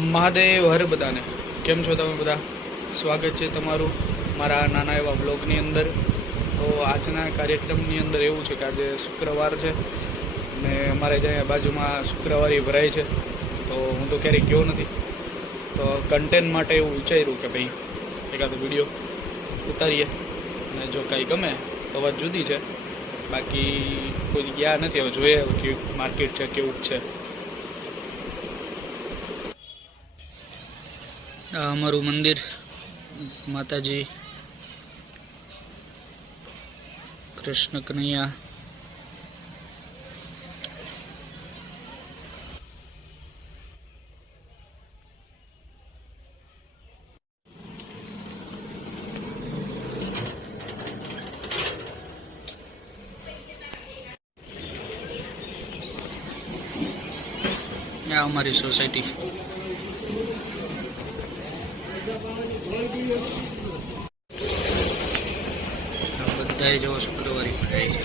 મહાદેવ હર બધાને કેમ છો તમે બધા? સ્વાગત છે તમારું મારા નાના એવા બ્લોગની અંદર. તો આજના કાર્યક્રમની અંદર એવું છે કે આજે શુક્રવાર છે અને અમારે જ્યાં બાજુમાં શુક્રવારી ભરાય છે. તો હું તો ક્યારેય ગયો નથી, તો કન્ટેન્ટ માટે એવું વિચાર્યું કે ભાઈ એકાદો વિડીયો ઉતારીએ અને જો કાંઈ ગમે તો વાત જુદી છે, બાકી કોઈ ગયા નથી. હવે જોઈએ કેવું માર્કેટ છે, કેવું છે. આ અમારું મંદિર, માતાજી કૃષ્ણ કનૈયા. આ અમારી સોસાયટી. બધા જેવો શુક્રવારી ભરાય છે.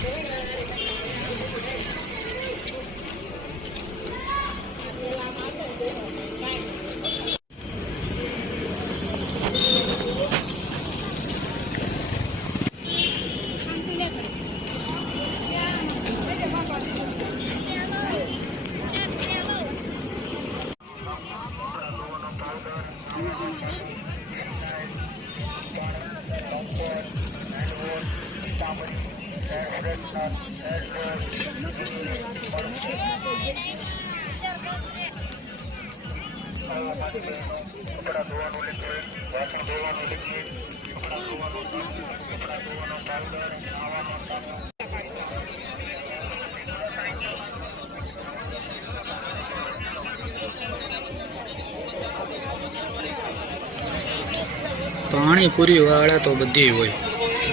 પાણીપુરી વાળા તો બધી હોય.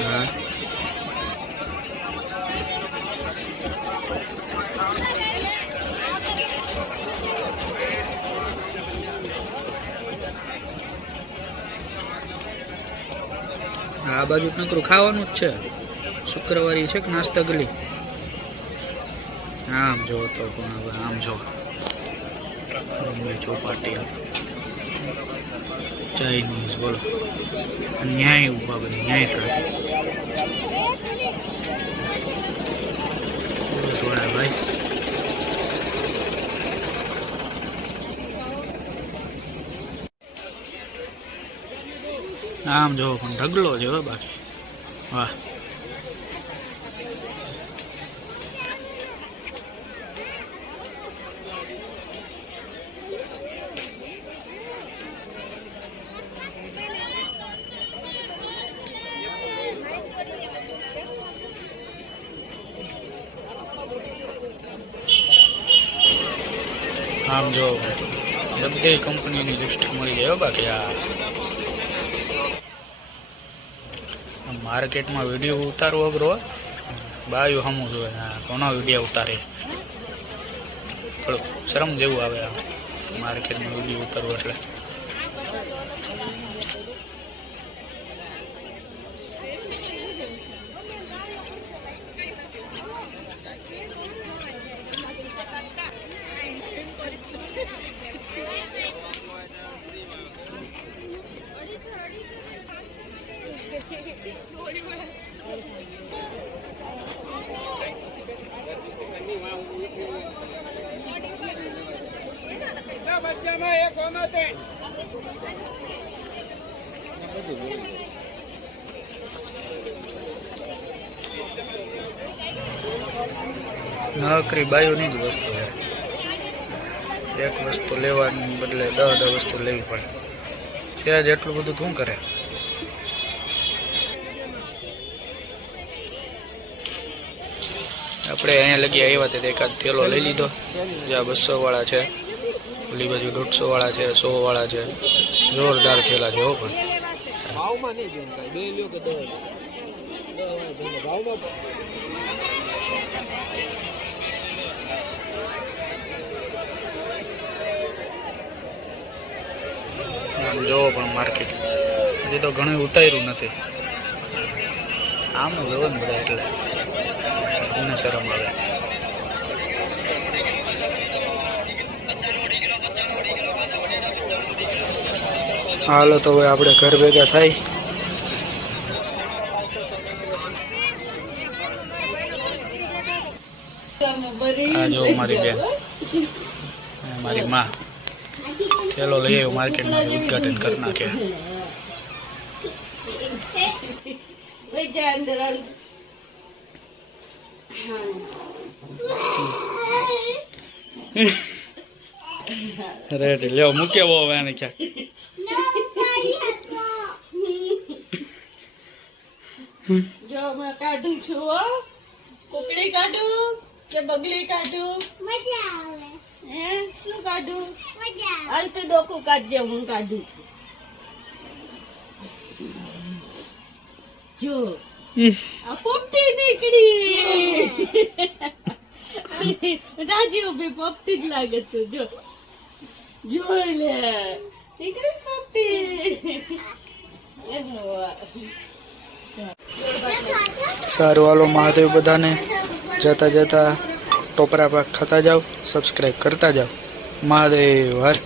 હા, આ બાજુ નકરું ખાવાનું જ છે. શુક્રવારી છે કે નાસ્તા ગલી. આમ જો તો પણ હવે આમ જો ચોપાટી ચાઇનીઝ બોલો, ન્યાય ઉભા બધી ન્યાય કરે થોડા ભાઈ. આમ જો પણ ઢગલો છે બાકી. વાહ, આમ જો બધી કંપનીની લિસ્ટ મળી જાય બાકી. આ માર્કેટમાં વિડીયો ઉતારવો અઘરો, બાયું સામું જોઈએ. હા, ઘણો વિડીયો ઉતારે, થોડુંક શરમ જેવું આવે આ માર્કેટમાં વિડીયો ઉતારવો એટલે. નકરી બાયુની જ વસ્તુ છે. એક વસ્તુ લેવાની બદલે 10 વસ્તુ લેવી પડે છે. જ એટલું બધું શું કરે. આપણે અહીંયા લગી આવ્યા તે એકાદ થેલો લઈ લીધો. જ્યાં 200 વાળા છે, ઓલી બાજુ 150 વાળા છે, 100 વાળા છે. જોરદાર થેલા છે હો. પણ જોવો પણ માર્કેટ હજી તો ઘણું ઉતાર્યું નથી. આમનું જોવો ને બધા એટલે મને શરમ આવે. હાલો તો હવે આપણે ઘર ભેગા થાય. આ જો મારી બેન, મારી માં થેલો લઈ આવ્યો માર્કેટમાં, ઉદઘાટન કરી નાખે. રેડી લેવો મૂકે બહુ હવે આને ક્યાંક. જો હમણાં કાઢું છું હો. કુકડી કાઢું કે બગલી કાઢું? મજા આવે. હે શું કાઢું? મજા આવે. હાલ તો ડોકું કાઢજે, હું કાઢું છું. જો આ પોપટી નીકળી. રાજી ઉભી પોપટી જ લાગે તું. જો જોઈ લે, નીકળી પોપટી. સારું હાલો મહાદેવ બધાને. જતા જતા ટોપરા પાક ખાતા જાઓ, સબસ્ક્રાઈબ કરતા જાઓ. મહાદેવ હર.